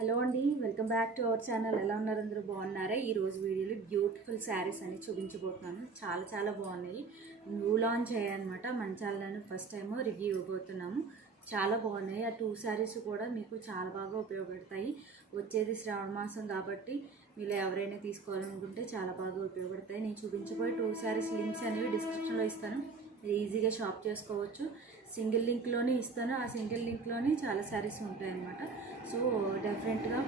Hello అండి, welcome back to our channel. ఎలా ఉన్నారు? అందరూ బాగున్నారా? ఈరోజు వీడియోలో బ్యూటిఫుల్ శారీస్ అని చూపించబోతున్నాను. చాలా బాగున్నాయి. న్యూ లాంచ్ అయ్యాయన్నమాట. మన ఛానల్ని ఫస్ట్ టైం రివ్యూ ఇవ్వబోతున్నాము. చాలా బాగున్నాయి. ఆ 2 శారీస్ కూడా మీకు చాలా బాగా ఉపయోగపడతాయి. వచ్చేది శ్రావణ మాసం కాబట్టి మీరు ఎవరైనా తీసుకోవాలనుకుంటే చాలా బాగా ఉపయోగపడతాయి. నేను చూపించబోయే 2 శారీస్ లింక్స్ అనేవి డిస్క్రిప్షన్లో ఇస్తాను. మీరు ఈజీగా షాప్ చేసుకోవచ్చు. సింగిల్ లింక్లోనే ఇస్తాను. ఆ సింగిల్ లింక్లోనే చాలా శారీస్ ఉంటాయన్నమాట. సో డిఫరెంట్గా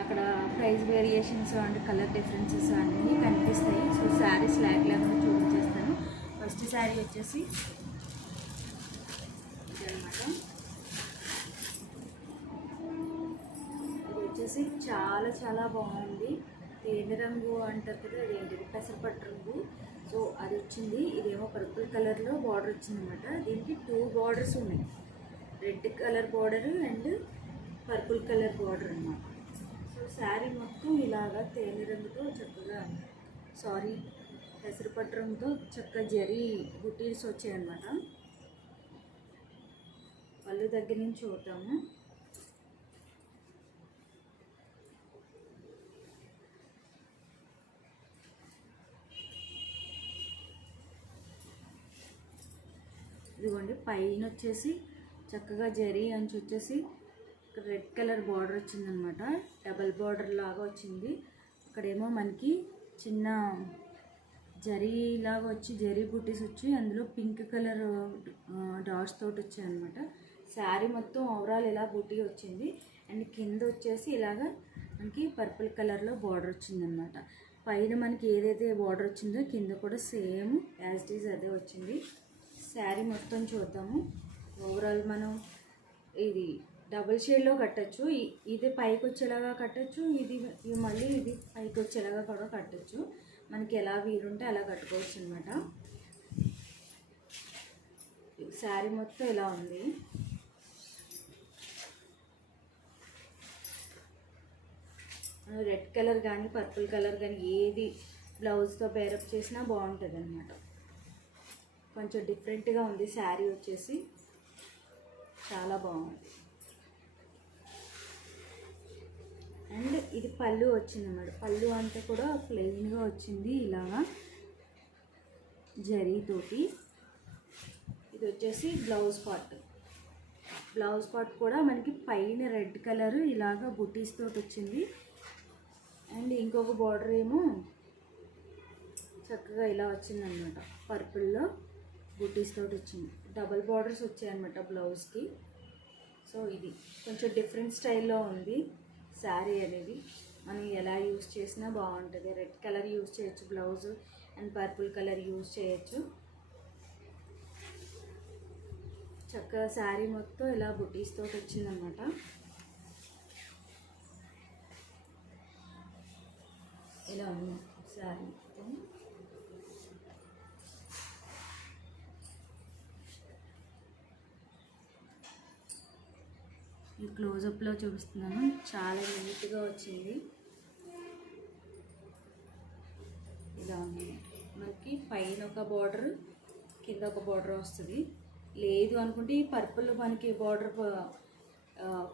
అక్కడ price variations and colour differences అన్నీ కనిపిస్తాయి. సో శారీస్ లేకుండా చూపించేస్తాను. ఫస్ట్ శారీ వచ్చేసి ఇదన్నమాట. ఇది వచ్చేసి చాలా బాగుంది. తేనె రంగు అంటారు కదా, అదేంటిది పెసరపట్టు రంగు. సో అది వచ్చింది. ఇదేమో పర్పుల్ కలర్లో బార్డర్ వచ్చిందన్నమాట. దీనికి 2 బార్డర్స్ ఉన్నాయి. Red colour border and purple colour border అన్నమాట. సో శారీ మొత్తం ఇలాగా తేనె రంగుతో చక్కగా పెసరపట్టు రంగుతో చక్కగా జరీ బుటీస్ వచ్చాయన్నమాట. పళ్ళు దగ్గర నుంచి చూద్దాము. ఇదిగోండి, పైన వచ్చేసి చక్కగా జరీ అంచు వచ్చేసి రెడ్ కలర్ బార్డర్ వచ్చిందనమాట. డబల్ బార్డర్ లాగా వచ్చింది. అక్కడేమో మనకి చిన్న జరీ లాగా వచ్చి జరీ బుట్టీస్ వచ్చి అందులో పింక్ కలర్ డాట్స్ తోటి వచ్చాయన్నమాట. శారీ మొత్తం ఓవరాల్ ఇలా బుట్టీ వచ్చింది. అండ్ కింద వచ్చేసి ఇలాగా మనకి పర్పుల్ కలర్లో బార్డర్ వచ్చిందనమాట. పైన మనకి ఏదైతే బార్డర్ వచ్చిందో కింద కూడా సేమ్ యాజ్ ఇట్ ఈజ్ అదే వచ్చింది. శారీ మొత్తం చూద్దాము. ఓవరాల్ మనం ఇది డబుల్ షేడ్లో కట్టచ్చు. ఇది పైకి వచ్చేలాగా కట్టచ్చు, ఇది మళ్ళీ ఇది పైకి వచ్చేలాగా కూడా కట్టచ్చు. మనకి ఎలా వీలుంటే అలా కట్టుకోవచ్చు అనమాట. శారీ మొత్తం ఇలా ఉంది. రెడ్ కలర్ కానీ పర్పుల్ కలర్ కానీ ఏది బ్లౌజ్తో పేరప్ చేసినా బాగుంటుంది అనమాట. కొంచెం డిఫరెంట్గా ఉంది శారీ వచ్చేసి. చాలా బాగుంది. అండ్ ఇది పళ్ళు వచ్చిందన్నమాట. పళ్ళు అంతా కూడా ప్లెయిన్గా వచ్చింది ఇలాగా జరీతోటి. ఇది వచ్చేసి బ్లౌజ్ పార్ట్ కూడా మనకి పైన రెడ్ కలర్ ఇలాగా బుటీస్ తోటి వచ్చింది. అండ్ ఇంకొక బార్డర్ ఏమో చక్కగా ఇలా వచ్చిందన్నమాట. పర్పుల్లో బుటీస్ తోటి వచ్చింది. డబల్ బార్డర్స్ వచ్చాయన్నమాట బ్లౌజ్కి. సో ఇది కొంచెం డిఫరెంట్ స్టైల్లో ఉంది శారీ అనేది. మనం ఎలా యూజ్ చేసినా బాగుంటుంది. రెడ్ కలర్ యూజ్ చేయొచ్చు blouse, and purple colour use చేయొచ్చు. చక్కగా శారీ మొత్తం ఇలా బుటీస్ తోటి వచ్చిందన్నమాట. ఇలా ఉంది శారీ మొత్తం. ఈ క్లోజప్లో చూపిస్తున్నాను. చాలా నీట్గా వచ్చింది. ఇలా ఉంది. మనకి పైన ఒక బార్డర్, కింద ఒక బార్డర్ వస్తుంది. లేదు అనుకుంటే ఈ పర్పుల్ మనకి బార్డర్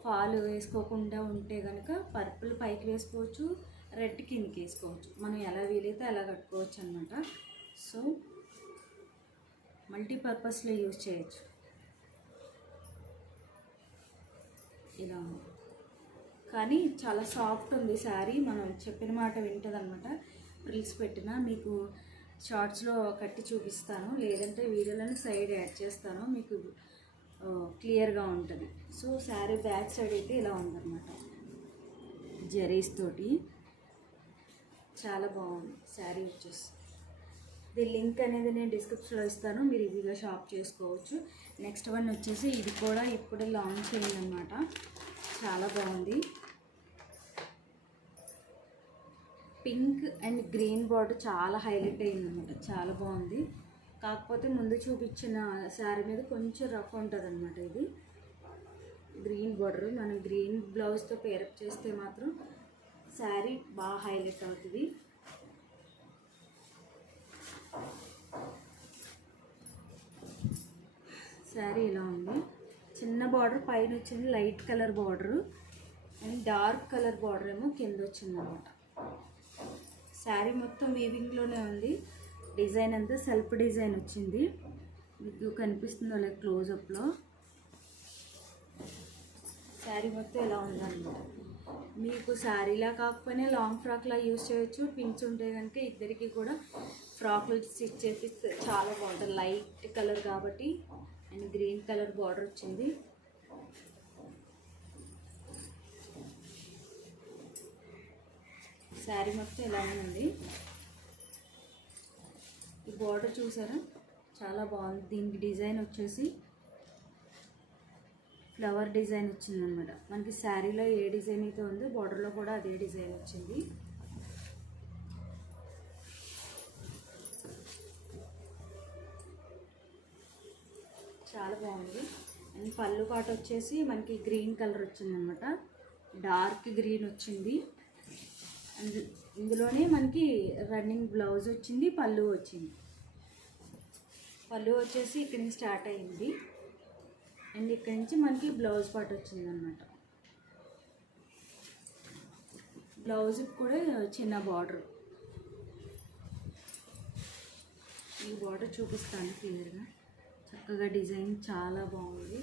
ఫాల్ వేసుకోకుండా ఉంటే కనుక పర్పుల్ పైకి వేసుకోవచ్చు, రెడ్ కిందకి వేసుకోవచ్చు. మనం ఎలా వీలైతే అలా కట్టుకోవచ్చు అనమాట. సో మల్టీపర్పస్లో యూజ్ చేయొచ్చు. ఇలా కానీ చాలా సాఫ్ట్ ఉంది శారీ. మనం చెప్పిన మాట వింటుంది అనమాట. ఫ్రిల్స్ పెట్టినా మీకు షార్ట్స్లో కట్టి చూపిస్తాను, లేదంటే వీడియోలను సైడ్ యాడ్ చేస్తాను, మీకు క్లియర్గా ఉంటుంది. సో శారీ బ్యాక్ సైడ్ అయితే ఇలా ఉందన్నమాట జరీస్ తోటి. చాలా బాగుంది శారీ వచ్చేసి. ఇది లింక్ అనేది నేను డిస్క్రిప్షన్లో ఇస్తాను, మీరు ఈజీగా షాప్ చేసుకోవచ్చు. నెక్స్ట్ వన్ వచ్చేసి ఇది కూడా ఇప్పుడే లాంచ్ అయిందన్నమాట. చాలా బాగుంది. పింక్ అండ్ గ్రీన్ బార్డర్ చాలా హైలైట్ అయిందన్నమాట. చాలా బాగుంది. కాకపోతే ముందు చూపించిన శారీ మీద కొంచెం రఫ్ ఉంటుంది అనమాట. ఇది గ్రీన్ బార్డర్ మనం గ్రీన్ బ్లౌజ్తో పేరప్ చేస్తే మాత్రం శారీ బాగా హైలైట్ అవుతుంది. శారీ ఇలా ఉంది. చిన్న బార్డర్ పైన వచ్చింది light colour border. And dark colour border ఏమో కింద వచ్చిందన్నమాట. శారీ మొత్తం వీవింగ్లోనే ఉంది. డిజైన్ అంతా సెల్ఫ్ డిజైన్ వచ్చింది. మీకు కనిపిస్తుందో లేక క్లోజప్లో శారీ మొత్తం ఇలా ఉందన్నమాట. మీకు శారీలా కాకపోయినా లాంగ్ ఫ్రాక్లా యూజ్ చేయొచ్చు. పిన్స్ ఉంటే కనుక ఇద్దరికి కూడా ఫ్రాక్లు స్టిచ్ చేపిస్తే చాలా బాగుంటుంది. లైట్ కలర్ కాబట్టి అండ్ గ్రీన్ కలర్ బార్డర్ వచ్చింది. శారీ మొత్తం ఇలా ఉంది. ఈ బార్డర్ చూసారా, చాలా బాగుంది. దీనికి డిజైన్ వచ్చేసి ఫ్లవర్ డిజైన్ వచ్చిందనమాట. మనకి శారీలో ఏ డిజైన్ అయితే ఉందో బార్డర్లో కూడా అదే డిజైన్ వచ్చింది. చాలా బాగుంది. అండ్ పళ్ళు పాట వచ్చేసి మనకి గ్రీన్ కలర్ వచ్చిందనమాట. డార్క్ గ్రీన్ వచ్చింది. అండ్ ఇందులోనే మనకి రన్నింగ్ బ్లౌజ్ వచ్చింది, పళ్ళు వచ్చింది. పళ్ళు వచ్చేసి ఇక్కడి నుంచి స్టార్ట్ అయింది అండ్ ఇక్కడి నుంచి మనకి బ్లౌజ్ పార్ట్ వచ్చిందనమాట. బ్లౌజ్కి కూడా చిన్న బార్డర్. ఈ బార్డర్ చూపిస్తాను క్లియర్గా. చక్కగా డిజైన్ చాలా బాగుంది.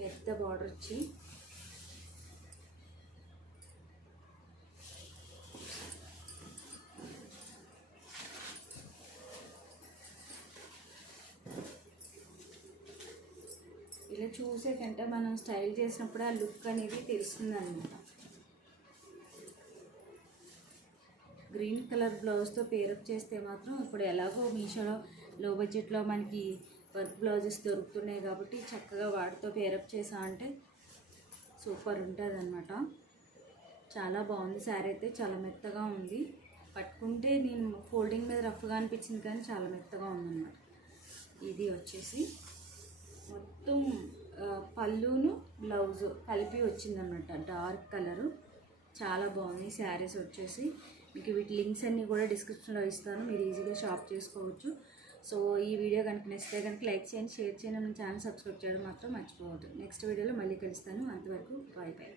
పెద్ద బార్డర్ వచ్చి ఇలా చూసేకంటే మనం స్టైల్ చేసినప్పుడు ఆ లుక్ అనేది తెలుస్తుందన్నమాట. గ్రీన్ కలర్ బ్లౌజ్తో పేరప్ చేస్తే మాత్రం ఇప్పుడు ఎలాగో మీషోలో లో బడ్జెట్లో మనకి వర్క్ బ్లౌజెస్ దొరుకుతున్నాయి కాబట్టి చక్కగా వాటితో పేరప్ చేసా అంటే సూపర్ ఉంటుంది అన్నమాట. చాలా బాగుంది. శారీ అయితే చాలా మెత్తగా ఉంది. పట్టుకుంటే నేను ఫోల్డింగ్ మీద రఫ్గా అనిపించింది కానీ చాలా మెత్తగా ఉందన్నమాట. ఇది వచ్చేసి మొత్తం పళ్ళును బ్లౌజు కలిపి వచ్చిందన్నమాట. డార్క్ కలరు చాలా బాగుంది. శారీస్ వచ్చేసి మీకు వీటి లింక్స్ అన్నీ కూడా డిస్క్రిప్షన్లో ఇస్తాను, మీరు ఈజీగా షాప్ చేసుకోవచ్చు. సో ఈ వీడియో కనుక నచ్చితే కనుక లైక్ చేయండి, షేర్ చేయండి, మన ఛానల్ సబ్స్క్రైబ్ చేయడం మాత్రం మర్చిపోవద్దు. నెక్స్ట్ వీడియోలో మళ్ళీ కలుస్తాను. అంతవరకు బాయ్ బాయ్.